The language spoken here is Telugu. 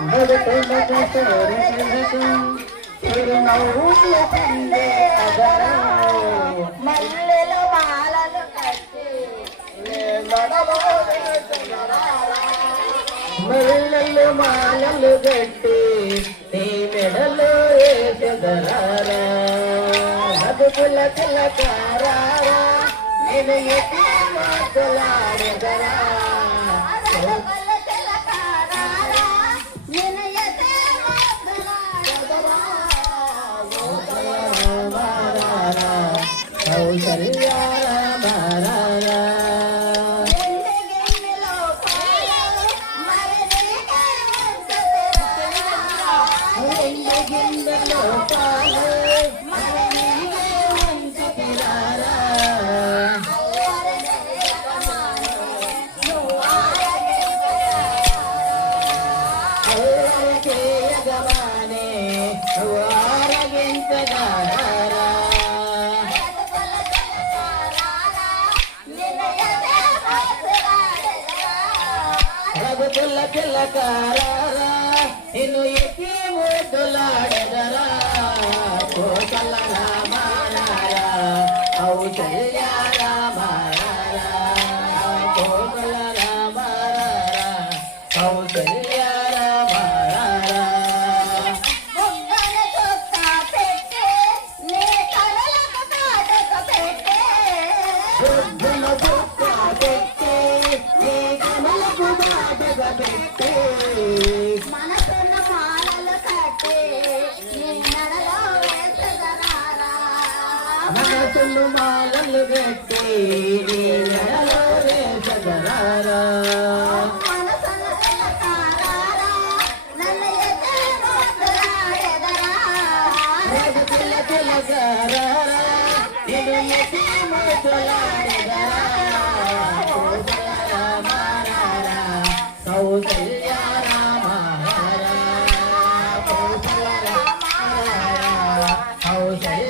బతుకులకు తోరణకు చిరునవ్వుల పిండే అదరా మల్లెల మాలలు కట్టి మల్లెలు మాలలు కట్టి నీ మెడలో వేసెదరారా బతుకుల తిలకారా నేను ఎట్టి మాట్లాడెదరా పిల్లకారా నిన్ను ఎక్కి ముద్దులాడెదరా కోసల రామారారా ఔషల్య రామారారా కోసల రామారారా ఔషల్య రామారారా మనసున్న మాలలు కట్టి నీ మెడలో వేసెదరారా మనసున్న మాలలు కట్టి నీ మెడలో వేసెదరారా మనసున్న తిలకారా నన్ను ఎత్తే ముద్దులాడెదరా తిలకారా నిన్ను ఎత్తే ముద్దులాడెదరా కౌసల్య రామ కౌసల్య